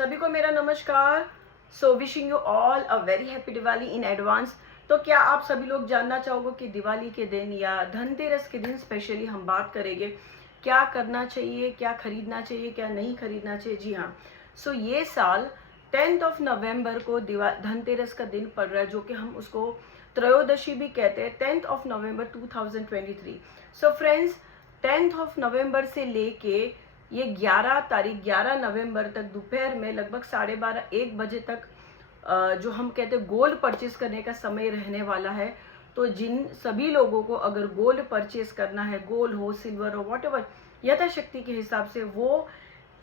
सभी को मेरा नमस्कार। So wishing you all a very happy Diwali in advance. तो क्या आप सभी लोग जानना चाहोगे कि दिवाली के दिन या धनतेरस के दिन स्पेशली हम बात करेंगे क्या करना चाहिए, क्या खरीदना चाहिए, क्या नहीं खरीदना चाहिए। जी हाँ, सो ये साल 10th ऑफ नवंबर को धनतेरस का दिन पड़ रहा है, जो कि हम उसको त्रयोदशी भी कहते हैं। 10th of November 2023। So friends, 10th of November से लेके ये 11 नवंबर तक दोपहर में लगभग 12:30-1 बजे तक जो हम कहते हैं गोल्ड परचेस करने का समय रहने वाला है। तो जिन सभी लोगों को अगर गोल्ड परचेस करना है, गोल्ड हो, सिल्वर हो, वॉट यथाशक्ति के हिसाब से वो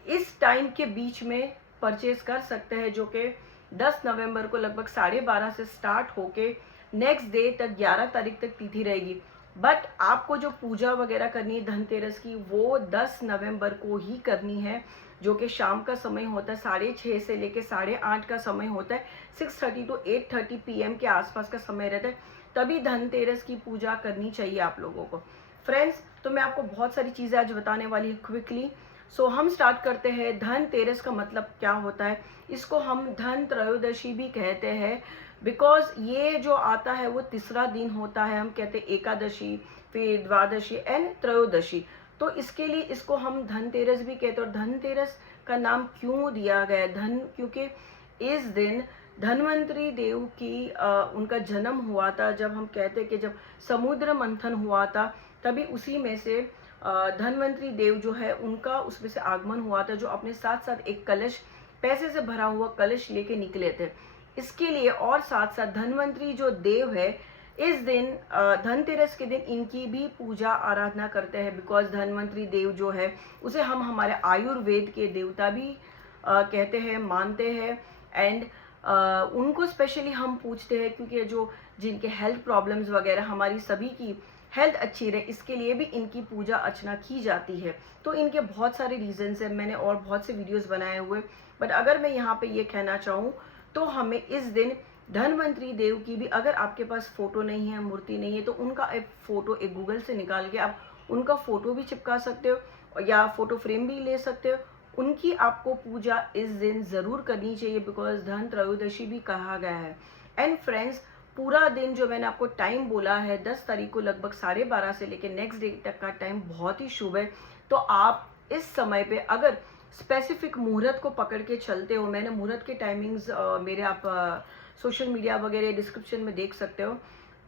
इस टाइम के बीच में परचेस कर सकते हैं, जो कि 10 नवंबर को लगभग 12:30 से स्टार्ट होके नेक्स्ट डे तक 11 तारीख तक तिथि रहेगी। बट आपको जो पूजा वगैरह करनी है धनतेरस की, वो 10 नवंबर को ही करनी है, जो कि शाम का समय होता है। 6:30 से लेके 8:30 का समय होता है। 6:30 to 8:30 PM के आसपास का समय रहता है। तभी धनतेरस की पूजा करनी चाहिए आप लोगों को। फ्रेंड्स, तो मैं आपको बहुत सारी चीज़ें आज बताने वाली हूँ क्विकली। सो हम स्टार्ट करते हैं। धनतेरस का मतलब क्या होता है? इसको हम धन त्रयोदशी भी कहते हैं, बिकॉज ये जो आता है वो तीसरा दिन होता है। हम कहते हैं एकादशी, फिर द्वादशी एंड त्रयोदशी। तो इसके लिए इसको हम धनतेरस भी कहते हैं। और धनतेरस का नाम क्यों दिया गया है? धन, क्योंकि इस दिन धन्वंतरी देव की उनका जन्म हुआ था। जब हम कहते हैं कि जब समुद्र मंथन हुआ था, तभी उसी में से धन्वंतरी देव जो है उनका उसमें से आगमन हुआ था, जो अपने साथ साथ एक कलश, पैसे से भरा हुआ कलश लेके निकले थे। इसके लिए और साथ साथ धन्वंतरी जो देव है, इस दिन धनतेरस के दिन इनकी भी पूजा आराधना करते हैं। बिकॉज धन्वंतरी देव जो है उसे हम हमारे आयुर्वेद के देवता भी कहते हैं, मानते हैं। एंड उनको स्पेशली हम पूछते हैं, क्योंकि जो जिनके हेल्थ प्रॉब्लम्स वगैरह, हमारी सभी की हेल्थ अच्छी रहे, इसके लिए भी इनकी पूजा अर्चना की जाती है। तो इनके बहुत सारे रीजंस हैं, मैंने और बहुत से वीडियोस बनाए हुए। बट अगर मैं यहाँ पे ये कहना चाहूँ तो हमें इस दिन धन्वंतरी देव की भी, अगर आपके पास फोटो नहीं है, मूर्ति नहीं है, तो उनका एक फोटो एक गूगल से निकाल के आप उनका फोटो भी चिपका सकते हो या फोटो फ्रेम भी ले सकते हो। उनकी आपको पूजा इस दिन जरूर करनी चाहिए, बिकॉज धन त्रयोदशी भी कहा गया है। एंड फ्रेंड्स, पूरा दिन जो मैंने आपको टाइम बोला है 10 तारीख को लगभग 12:30 से लेकर नेक्स्ट डे तक का टाइम बहुत ही शुभ है। तो आप इस समय पे अगर स्पेसिफिक मुहूर्त को पकड़ के चलते हो, मैंने मुहूर्त के टाइमिंग्स मेरे आप सोशल मीडिया वगैरह डिस्क्रिप्शन में देख सकते हो।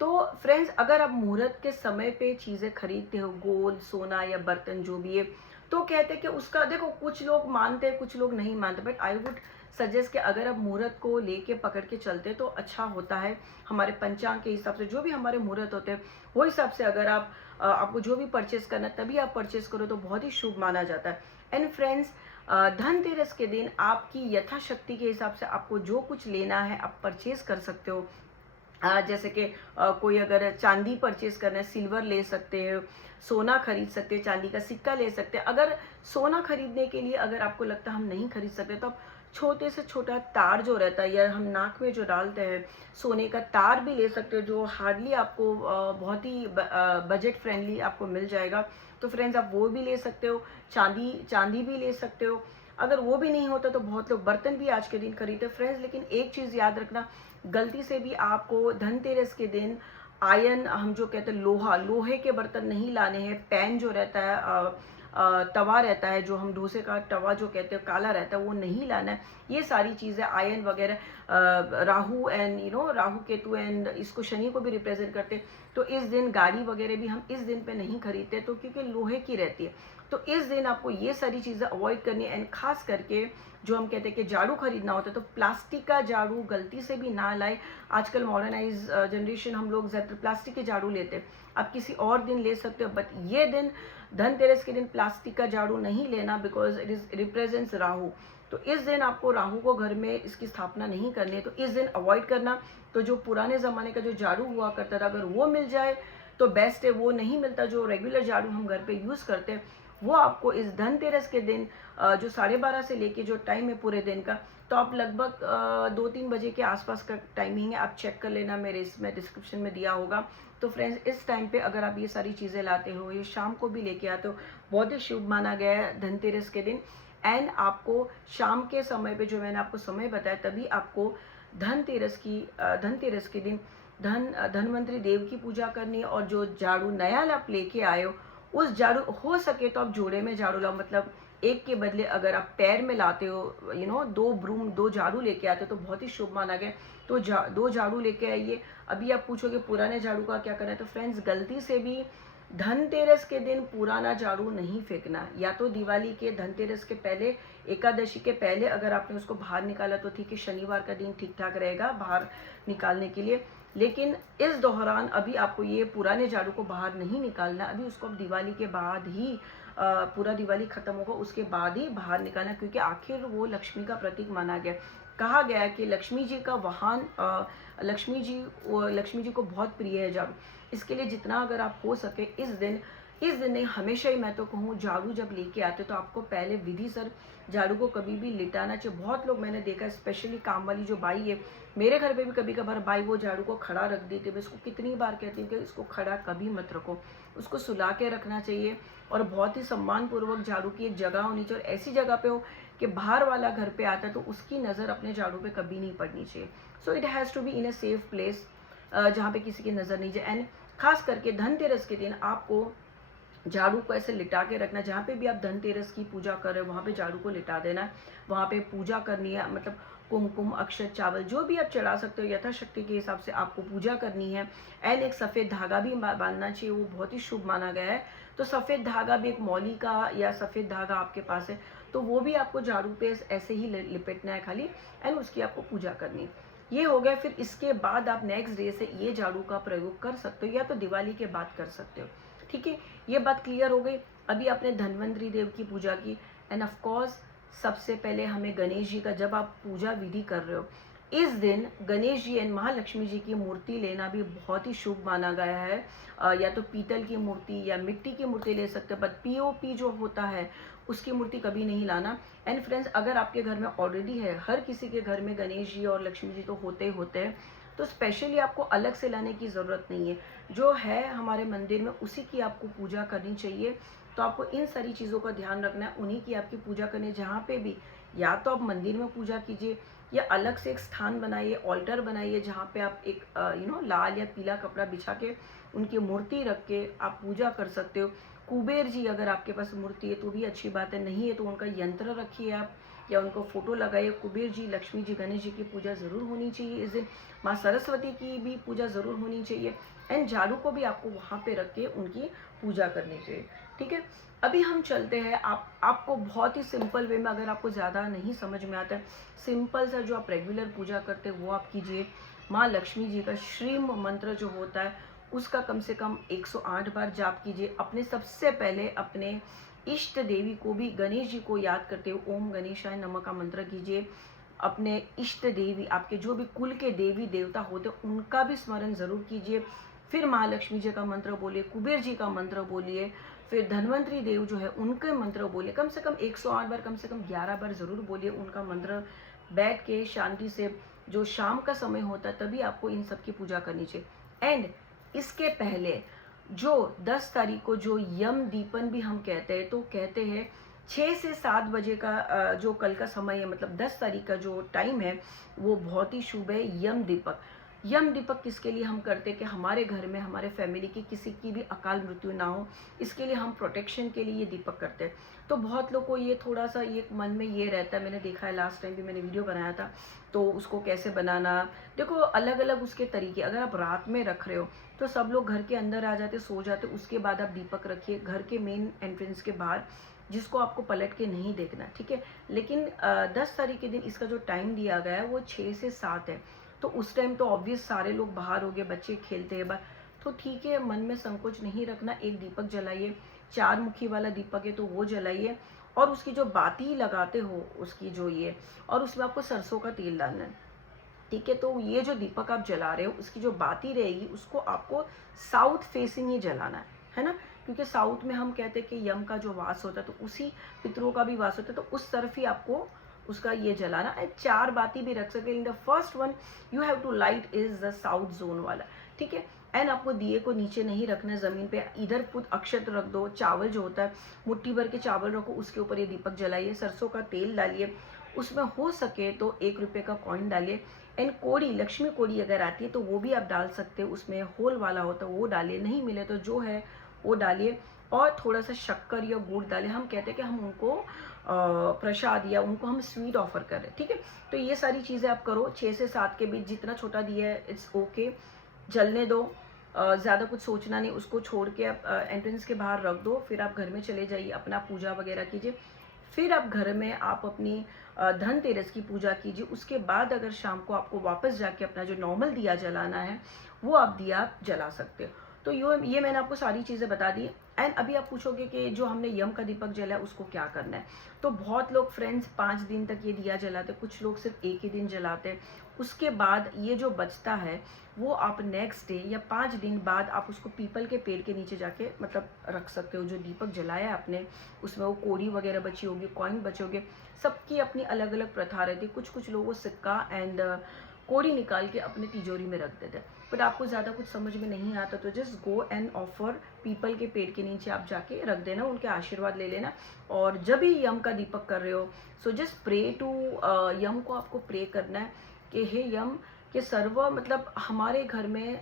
तो फ्रेंड्स, अगर आप मुहूर्त के समय पे चीज़ें खरीदते हो, गोल्ड, सोना या बर्तन जो भी है, तो कहते हैं कि उसका, देखो कुछ लोग मानते हैं, कुछ लोग नहीं मानते, बट आई वुड सजेस्ट कि अगर आप मुहूर्त को लेके पकड़ के चलते तो अच्छा होता है। हमारे पंचांग के हिसाब से जो भी हमारे मुहूर्त होते हैं, वो हिसाब से अगर आप आपको जो भी परचेस करना है तभी आप परचेस करो, तो बहुत ही शुभ माना जाता है। एंड फ्रेंड्स, धनतेरस के दिन आपकी यथाशक्ति के हिसाब से आपको जो कुछ लेना है आप परचेस कर सकते हो। जैसे कि कोई अगर चांदी परचेस करना है, सिल्वर ले सकते हो, सोना खरीद सकते हैं, चांदी का सिक्का ले सकते हैं। अगर सोना खरीदने के लिए अगर आपको लगता है हम नहीं खरीद सकते, तो आप छोटे से छोटा तार जो रहता है या हम नाक में जो डालते हैं, सोने का तार भी ले सकते हो, जो हार्डली आपको बहुत ही बजट फ्रेंडली आपको मिल जाएगा। तो फ्रेंड्स, आप वो भी ले सकते हो। चांदी भी ले सकते हो। अगर वो भी नहीं होता तो बहुत लोग बर्तन भी आज के दिन खरीदते हैं फ्रेंड्स। लेकिन एक चीज़ याद रखना, गलती से भी आपको धनतेरस के दिन आयन, हम जो कहते हैं लोहे के बर्तन नहीं लाने हैं। पैन जो रहता है, तवा रहता है, जो हम डोसे का तवा जो कहते हैं काला रहता है, वो नहीं लाना है। ये सारी चीज़ें आयन वगैरह, राहु एंड राहु केतु एंड इसको शनि को भी रिप्रेजेंट करते हैं। तो इस दिन गाड़ी वगैरह भी हम इस दिन पे नहीं खरीदते, तो क्योंकि लोहे की रहती है। तो इस दिन आपको ये सारी चीज़ें अवॉइड करनी है। एंड खास करके जो हम कहते हैं कि झाड़ू खरीदना होता है, तो प्लास्टिक का झाड़ू गलती से भी ना लाए। आजकल मॉडर्नाइज जनरेशन, हम लोग ज़्यादातर प्लास्टिक के झाड़ू लेते हैं। आप किसी और दिन ले सकते हो, बट ये दिन धनतेरस के दिन प्लास्टिक का झाड़ू नहीं लेना, because it is represents Rahu. तो इस दिन आपको राहु को घर में इसकी स्थापना नहीं करनी है, तो इस दिन अवॉइड करना। तो जो पुराने ज़माने का जो झाड़ू हुआ करता था, अगर वो मिल जाए तो बेस्ट है। वो नहीं मिलता, जो रेगुलर झाड़ू हम घर पे यूज़ करते हैं, वो आपको इस धनतेरस के दिन जो 12:30 से लेके जो टाइम है पूरे दिन का, तो आप लगभग 2-3 बजे के आसपास का टाइमिंग है। आप चेक कर लेना, मेरे इसमें डिस्क्रिप्शन में दिया होगा। तो फ्रेंड्स, इस टाइम पे अगर आप ये सारी चीज़ें लाते हो, ये शाम को भी लेके आते हो, बहुत ही शुभ माना गया है धनतेरस के दिन। एंड आपको शाम के समय पे जो मैंने आपको समय बताया तभी आपको धनतेरस के दिन धनवंतरी देव की पूजा करनी है। और जो झाड़ू नया आप लेके आए हो उस झाड़ू हो सके तो आप जोड़े में झाड़ू लाओ, मतलब एक के बदले अगर आप पैर में लाते हो दो झाड़ू लेके आते हो तो बहुत ही शुभ माना गया। तो दो झाड़ू लेके आइए। अभी आप पूछोगे पुराने झाड़ू का क्या करना है, तो फ्रेंड्स गलती से भी धनतेरस के दिन पुराना झाड़ू नहीं फेंकना। या तो दिवाली के धनतेरस के पहले, एकादशी के पहले अगर आपने उसको बाहर निकाला तो ठीक है, शनिवार का दिन ठीक ठाक रहेगा बाहर निकालने के लिए। लेकिन इस दौरान अभी आपको ये पुराने झाड़ू को बाहर नहीं निकालना, अभी उसको अब दिवाली के बाद ही पूरा दिवाली खत्म होगा उसके बाद ही बाहर निकालना, क्योंकि आखिर वो लक्ष्मी का प्रतीक माना गया। कहा गया है कि लक्ष्मी जी का वाहन लक्ष्मी जी को बहुत प्रिय है झाड़ू। इसके लिए जितना अगर आप हो सके इस दिन नहीं, हमेशा ही मैं तो कहूँ झाड़ू जब लेके आते तो आपको पहले विधि सर झाड़ू को कभी भी लिटाना चाहिए। बहुत लोग मैंने देखा, स्पेशली काम वाली जो बाई है, मेरे घर पे भी कभी कभार बाई वो झाड़ू को खड़ा रख देते। मैं इसको कितनी बार कहती हूँ कि इसको खड़ा कभी मत रखो, उसको सुला के रखना चाहिए। और बहुत ही सम्मानपूर्वक झाड़ू की एक जगह होनी चाहिए, और ऐसी जगह पे हो कि बाहर वाला घर पे आता है तो उसकी नज़र अपने झाड़ू पे कभी नहीं पड़नी चाहिए। So it has to be in a safe place जहाँ पे किसी की नज़र नहीं जाए। एंड खास करके धनतेरस के दिन आपको झाड़ू को ऐसे लिटा के रखना, जहाँ पे भी आप धनतेरस की पूजा कर रहे हो वहाँ पे झाड़ू को लिटा देना है। वहाँ पे पूजा करनी है, मतलब कुमकुम, अक्षत, चावल जो भी आप चढ़ा सकते हो यथाशक्ति के हिसाब से आपको पूजा करनी है। एंड एक सफ़ेद धागा भी बांधना चाहिए, वो बहुत ही शुभ माना गया है। तो सफ़ेद धागा भी, एक मौली का या सफ़ेद धागा आपके पास है तो वो भी आपको झाड़ू पे ऐसे ही लिपेटना है खाली, एंड उसकी आपको पूजा करनी है। ये हो गया। फिर इसके बाद आप नेक्स्ट डे से ये झाड़ू का प्रयोग कर सकते हो, या तो दिवाली के बाद कर सकते हो। ठीक है, ये बात क्लियर हो गई। अभी आपने धन्वंतरी देव की पूजा की, एंड ऑफ कोर्स सबसे पहले हमें गणेश जी का, जब आप पूजा विधि कर रहे हो इस दिन गणेश जी एंड महालक्ष्मी जी की मूर्ति लेना भी बहुत ही शुभ माना गया है। या तो पीतल की मूर्ति या मिट्टी की मूर्ति ले सकते हो, बट पीओपी जो होता है उसकी मूर्ति कभी नहीं लाना। एंड फ्रेंड्स, अगर आपके घर में ऑलरेडी है, हर किसी के घर में गणेश जी और लक्ष्मी जी तो होते ही होते हैं, तो स्पेशली आपको अलग से लाने की ज़रूरत नहीं है। जो है हमारे मंदिर में उसी की आपको पूजा करनी चाहिए। तो आपको इन सारी चीज़ों का ध्यान रखना है, उन्हीं की आपकी पूजा करनी। जहाँ पे भी, या तो आप मंदिर में पूजा कीजिए या अलग से एक स्थान बनाइए, ऑल्टर बनाइए, जहाँ पे आप एक लाल या पीला कपड़ा बिछा के उनकी मूर्ति रख के आप पूजा कर सकते हो। कुबेर जी अगर आपके पास मूर्ति है तो भी अच्छी बात है, नहीं है तो उनका यंत्र रखिए आप, या उनको फोटो लगाइए। कुबेर जी, लक्ष्मी जी, गणेश जी की पूजा ज़रूर होनी चाहिए इस दिन। माँ सरस्वती की भी पूजा ज़रूर होनी चाहिए। एंड झाड़ू को भी आपको वहाँ पे रख के उनकी पूजा करनी चाहिए। ठीक है, अभी हम चलते हैं। आपको बहुत ही सिंपल वे में, अगर आपको ज़्यादा नहीं समझ में आता है, सिंपल सा जो आप रेगुलर पूजा करते हैं वो आप कीजिए। माँ लक्ष्मी जी का श्रीम मंत्र जो होता है उसका कम से कम 108 बार जाप कीजिए। अपने सबसे पहले अपने इष्ट देवी को भी, गणेश जी को याद करते हुए ओम गणेशाय नमः का मंत्र कीजिए। अपने इष्ट देवी, आपके जो भी कुल के देवी देवता होते हैं उनका भी स्मरण ज़रूर कीजिए। फिर महालक्ष्मी जी का मंत्र बोलिए, कुबेर जी का मंत्र बोलिए, फिर धन्वंतरी देव जो है उनके मंत्र बोलिए। कम से कम 108 बार, कम से कम 11 बार ज़रूर बोलिए उनका मंत्र। बैठ के शांति से, जो शाम का समय होता है तभी आपको इन सब की पूजा करनी चाहिए। एंड इसके पहले जो 10 तारीख को जो यम दीपन भी हम कहते हैं, तो कहते हैं 6 से 7 बजे का जो कल का समय है, मतलब 10 तारीख का जो टाइम है वो बहुत ही शुभ है। यम दीपक, यम दीपक किसके लिए हम करते हैं कि हमारे घर में, हमारे फैमिली की किसी की भी अकाल मृत्यु ना हो, इसके लिए हम प्रोटेक्शन के लिए ये दीपक करते हैं। तो बहुत लोग को ये थोड़ा सा ये मन में ये रहता है, मैंने देखा है, लास्ट टाइम भी मैंने वीडियो बनाया था, तो उसको कैसे बनाना, देखो अलग अलग उसके तरीके। अगर आप रात में रख रहे हो तो सब लोग घर के अंदर आ जाते, सो जाते, उसके बाद आप दीपक रखिए घर के मेन एंट्रेंस के बाहर, जिसको आपको पलट के नहीं देखना, ठीक है। लेकिन 10 तारीख के दिन इसका जो टाइम दिया गया है वो 6 से 7 है, तो उस टाइम तो ऑब्वियस सारे लोग बाहर हो गए, बच्चे खेलते हैं बाहर, तो ठीक है, मन में संकोच नहीं रखना। एक दीपक जलाइए, 4 मुखी वाला दीपक है तो वो जलाइए, और उसकी जो बाती लगाते हो उसकी जो ये, और उसमें आपको सरसों का तेल डालना है, ठीक है। तो ये जो दीपक आप जला रहे हो उसकी जो बाती रहेगी उसको आपको साउथ फेसिंग ही जलाना है ना, क्योंकि साउथ में हम कहते हैं कि यम का जो वास होता है तो उसी पितरों का भी वास होता है, तो उस तरफ ही आपको उसका ये जलाना है। 4 बाती भी रख सकते हैं। In the first one you have to light is the south zone वाला, ठीक है। एंड आपको दिए को नीचे नहीं रखना है ज़मीन पे, इधर खुद अक्षत रख दो, चावल जो होता है मुट्ठी भर के चावल रखो, उसके ऊपर ये दीपक जलाइए, सरसों का तेल डालिए, उसमें हो सके तो 1 रुपये का कॉइन डालिए। एंड कोड़ी, लक्ष्मी कोड़ी अगर आती है तो वो भी आप डाल सकते हो, उसमें होल वाला होता है वो डालिए, नहीं मिले तो जो है वो डालिए, और थोड़ा सा शक्कर या गुड़ डालिए। हम कहते हैं कि हम उनको प्रसाद या उनको हम स्वीट ऑफर कर रहे हैं, ठीक है। तो ये सारी चीज़ें आप करो 6 से 7 के बीच, जितना छोटा दिया है इट्स ओके, जलने दो, ज़्यादा कुछ सोचना नहीं, उसको छोड़ के आप एंट्रेंस के बाहर रख दो, फिर आप घर में चले जाइए, अपना पूजा वगैरह कीजिए, फिर आप घर में आप अपनी धनतेरस की पूजा कीजिए। उसके बाद अगर शाम को आपको वापस जाके अपना जो नॉर्मल दिया जलाना है वो आप दिया जला सकते हो। तो ये मैंने आपको सारी चीज़ें बता दी। एंड अभी आप पूछोगे कि जो हमने यम का दीपक जला है उसको क्या करना है। तो बहुत लोग फ्रेंड्स 5 दिन तक ये दिया जलाते, कुछ लोग सिर्फ 1 ही दिन जलाते। उसके बाद ये जो बचता है वो आप नेक्स्ट डे या 5 दिन बाद आप उसको पीपल के पेड़ के नीचे जाके मतलब रख सकते हो। जो दीपक जलाया है आपने, उसमें वो कोड़ी वगैरह बची होगी, कॉइन बचे होंगे, सबकी अपनी अलग अलग प्रथा रहती है। कुछ लोग वो सिक्का एंड कोड़ी निकाल के अपने तिजोरी में रख देते हैं। बट आपको ज़्यादा कुछ समझ में नहीं आता तो just go and offer, people के पेड़ के नीचे आप जाके रख देना, उनके आशीर्वाद ले लेना। और जब भी यम का दीपक कर रहे हो सो जस्ट प्रे टू यम को आपको प्रे करना है कि हे यम के सर्व मतलब हमारे घर में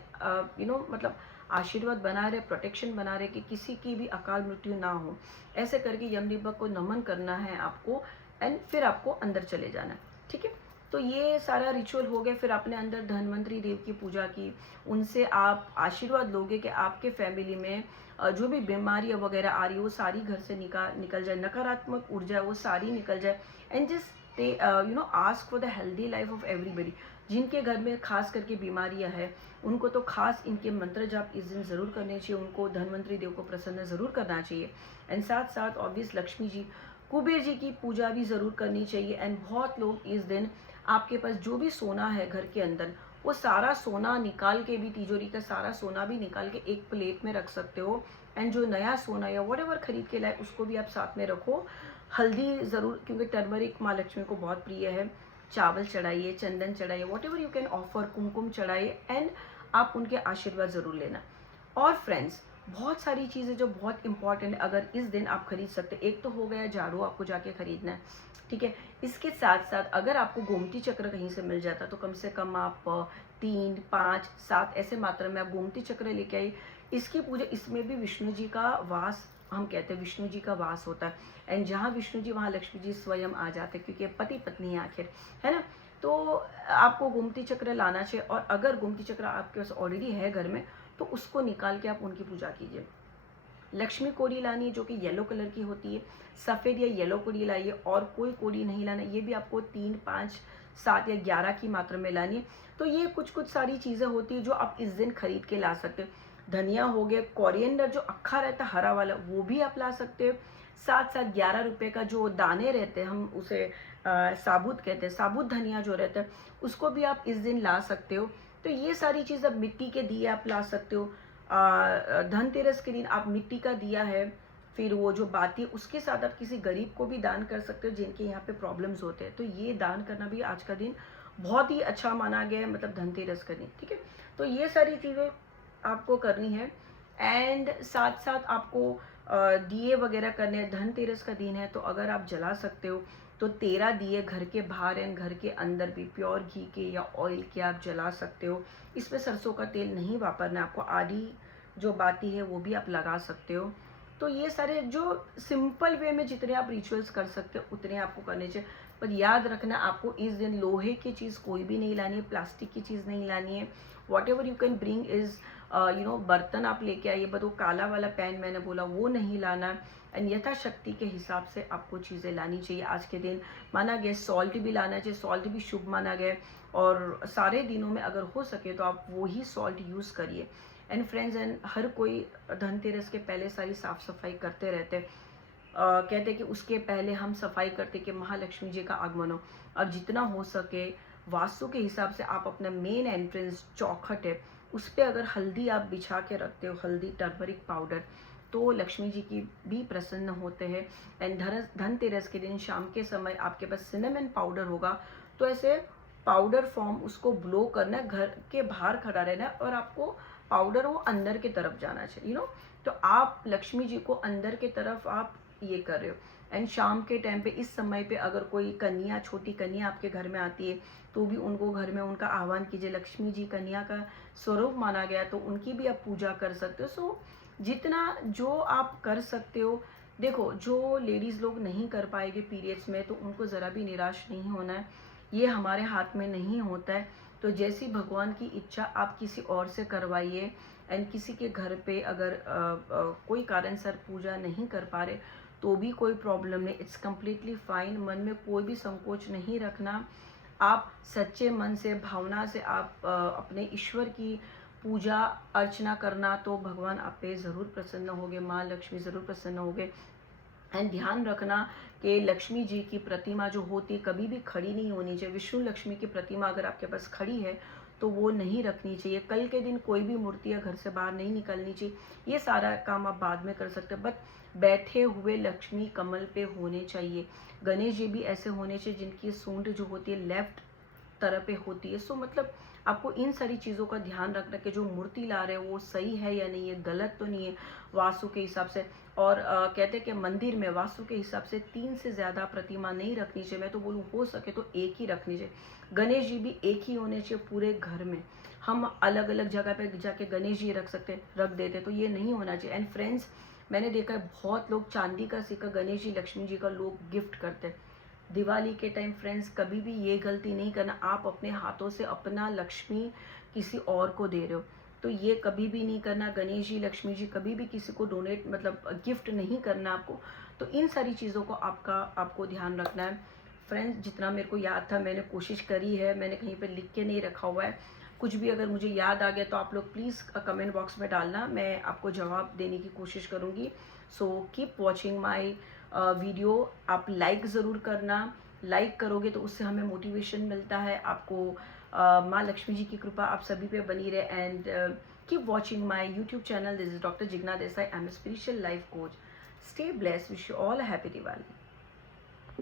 मतलब आशीर्वाद बना रहे, प्रोटेक्शन बना रहे, कि किसी की भी अकाल मृत्यु ना हो। ऐसे करके यम दीपक को नमन करना है आपको एंड फिर आपको अंदर चले जाना है, ठीक है। तो ये सारा रिचुअल हो गया। फिर आपने अंदर धन्वंतरी देव की पूजा की, उनसे आप आशीर्वाद लोगे कि आपके फैमिली में जो भी बीमारियां वगैरह आ रही है वो सारी घर से निकल जाए, नकारात्मक ऊर्जा वो सारी निकल जाए। And just they ask for the healthy life of everybody. जिनके घर में खास करके बीमारियां हैं उनको तो खास इनके मंत्र जाप इस दिन ज़रूर करने चाहिए, उनको धन्वंतरी देव को प्रसन्न ज़रूर करना चाहिए। एंड साथ साथ ऑब्वियस लक्ष्मी जी, कुबेर जी की पूजा भी ज़रूर करनी चाहिए। एंड बहुत लोग इस दिन आपके पास जो भी सोना है घर के अंदर वो सारा सोना निकाल के भी, तिजोरी का सारा सोना भी निकाल के एक प्लेट में रख सकते हो। एंड जो नया सोना या वट खरीद के लाए उसको भी आप साथ में रखो। हल्दी ज़रूर, क्योंकि टर्मरिक माँ लक्ष्मी को बहुत प्रिय है। चावल चढ़ाइए, चंदन चढ़ाइए, whatever you can offer, कुमकुम चढ़ाइए एंड आप उनके आशीर्वाद ज़रूर लेना। और फ्रेंड्स बहुत सारी चीज़ें जो बहुत इंपॉर्टेंट है अगर इस दिन आप खरीद सकते हैं। एक तो हो गया झाड़ू, आपको जाके खरीदना है, ठीक है। इसके साथ साथ अगर आपको गोमती चक्र कहीं से मिल जाता तो कम से कम आप 3, 5, 7 ऐसे मात्रा में आप गोमती चक्र लेके आइए। इसकी पूजा, इसमें भी विष्णु जी का वास, हम कहते हैं विष्णु जी का वास होता है। एंड जहाँ विष्णु जी वहाँ लक्ष्मी जी स्वयं आ जाते हैं, क्योंकि पति पत्नी आखिर, है ना। तो आपको गोमती चक्र लाना चाहिए। और अगर गोमती चक्र आपके पास ऑलरेडी है घर में तो उसको निकाल के आप उनकी पूजा कीजिए। लक्ष्मी कोड़ी लानी है जो कि येलो कलर की होती है, सफ़ेद या येलो कोड़ी लाइए। और कोई कोड़ी नहीं लाना, ये भी आपको 3, 5, 7 या 11 की मात्रा में लानी है। तो ये कुछ सारी चीज़ें होती है जो आप इस दिन खरीद के ला सकते हो। धनिया हो गया, कोरिएंडर जो अक्खा रहता है हरा वाला वो भी आप ला सकते हो। साथ साथ 11 रुपये का जो दाने रहते हैं, हम उसे साबुत कहते हैं, साबुत धनिया जो रहता है उसको भी आप इस दिन ला सकते हो। तो ये सारी चीज़, अब मिट्टी के दिए आप ला सकते हो। धनतेरस के दिन आप मिट्टी का दिया है, फिर वो जो बाती है उसके साथ आप किसी गरीब को भी दान कर सकते हो जिनके यहाँ पे प्रॉब्लम्स होते हैं। तो ये दान करना भी आज का दिन बहुत ही अच्छा माना गया है, मतलब धनतेरस का दिन, ठीक है। तो ये सारी चीज़ें आपको करनी है। एंड साथ साथ आपको दिए वगैरह करने हैं। धनतेरस का दिन है तो अगर आप जला सकते हो तो 13 दिए घर के बाहर एंड घर के अंदर भी प्योर घी के या ऑयल के आप जला सकते हो। इसमें सरसों का तेल नहीं वापरना, आपको आदि जो बाती है वो भी आप लगा सकते हो। तो ये सारे जो सिंपल वे में जितने आप रिचुअल्स कर सकते हो उतने आपको करने चाहिए। पर याद रखना, आपको इस दिन लोहे की चीज़ कोई भी नहीं लानी है, प्लास्टिक की चीज़ नहीं लानी है। What ever you can bring is बर्तन आप लेके आइए, बट वो काला वाला पैन मैंने बोला वो नहीं लाना। एंड यथाशक्ति के हिसाब से आपको चीज़ें लानी चाहिए। आज के दिन माना गया सॉल्ट भी लाना चाहिए, सॉल्ट भी शुभ माना गया। और सारे दिनों में अगर हो सके तो आप वो ही सॉल्ट यूज़ करिए। एंड फ्रेंड्स, एंड हर कोई धनतेरस के पहले सारी साफ़ सफाई करते रहते हैं। कहते कि उसके पहले हम सफाई करते कि महालक्ष्मी जी का आगमन हो। और जितना हो सके वास्तु के हिसाब से आप अपना मेन एंट्रेंस चौखट है उस पर अगर हल्दी आप बिछा के रखते हो, हल्दी टर्मरिक पाउडर, तो लक्ष्मी जी की भी प्रसन्न होते हैं। एंड धनतेरस के दिन शाम के समय आपके पास सिनेमन पाउडर होगा तो ऐसे पाउडर फॉर्म उसको ब्लो करना है, घर के बाहर खड़ा रहना है और आपको पाउडर हो अंदर की तरफ जाना चाहिए, तो आप लक्ष्मी जी को अंदर की तरफ आप ये कर रहे हो। एंड शाम के टाइम पे इस समय पे अगर कोई कन्या, छोटी कन्या आपके घर में आती है तो भी उनको घर में उनका आह्वान कीजिए। लक्ष्मी जी कन्या का स्वरूप माना गया, तो उनकी भी आप पूजा कर सकते हो। सो जितना जो आप कर सकते हो। देखो, जो लेडीज़ लोग नहीं कर पाएंगे पीरियड्स में, तो उनको ज़रा भी निराश नहीं होना है, ये हमारे हाथ में नहीं होता है। तो जैसी भगवान की इच्छा, आप किसी और से करवाइए। एंड किसी के घर पे अगर कोई कारण सर पूजा नहीं कर पा रहे तो भी कोई प्रॉब्लम नहीं, इट्स कम्प्लीटली फाइन। मन में कोई भी संकोच नहीं रखना। आप सच्चे मन से, भावना से आप अपने ईश्वर की पूजा अर्चना करना, तो भगवान आप पे ज़रूर प्रसन्न होंगे, माँ लक्ष्मी ज़रूर प्रसन्न होंगे। एंड ध्यान रखना कि लक्ष्मी जी की प्रतिमा जो होती है कभी भी खड़ी नहीं होनी चाहिए। विष्णु लक्ष्मी की प्रतिमा अगर आपके पास खड़ी है तो वो नहीं रखनी चाहिए। कल के दिन कोई भी मूर्तियाँ घर से बाहर नहीं निकलनी चाहिए। ये सारा काम आप बाद में कर सकते हैं, बट बैठे हुए लक्ष्मी कमल पे होने चाहिए। गणेश जी भी ऐसे होने चाहिए जिनकी सूंड जो होती है लेफ्ट तरह पे होती है। सो मतलब आपको इन सारी चीज़ों का ध्यान रखना कि जो मूर्ति ला रहे हो वो सही है या नहीं है, गलत तो नहीं है वास्तु के हिसाब से। और कहते हैं कि मंदिर में वास्तु के हिसाब से 3 से ज़्यादा प्रतिमा नहीं रखनी चाहिए। मैं तो बोलूँ हो सके तो एक ही रखनी चाहिए। गणेश जी भी एक ही होने चाहिए पूरे घर में। हम अलग अलग जगह पे जाके गणेश जी रख देते, तो ये नहीं होना चाहिए। एंड फ्रेंड्स, मैंने देखा है बहुत लोग चांदी का सिक्का गणेश जी, लक्ष्मी जी का लोग गिफ्ट करते हैं। दिवाली के टाइम फ्रेंड्स कभी भी ये गलती नहीं करना, आप अपने हाथों से अपना लक्ष्मी किसी और को दे रहे हो, तो ये कभी भी नहीं करना। गणेश जी, लक्ष्मी जी कभी भी किसी को डोनेट मतलब गिफ्ट नहीं करना आपको। तो इन सारी चीज़ों को आपको ध्यान रखना है। फ्रेंड्स, जितना मेरे को याद था मैंने कोशिश करी है, मैंने कहीं पर लिख के नहीं रखा हुआ है। कुछ भी अगर मुझे याद आ गया तो आप लोग प्लीज़ कमेंट बॉक्स में डालना, मैं आपको जवाब देने की कोशिश करूँगी। So keep watching my video. आप लाइक ज़रूर करना, लाइक करोगे तो उससे हमें मोटिवेशन मिलता है। आपको माँ लक्ष्मी जी की कृपा आप सभी पे बनी रहे। And keep watching my YouTube channel. This is doctor Jigna Desai, I am a spiritual life coach. Stay blessed, wish you all a happy Diwali.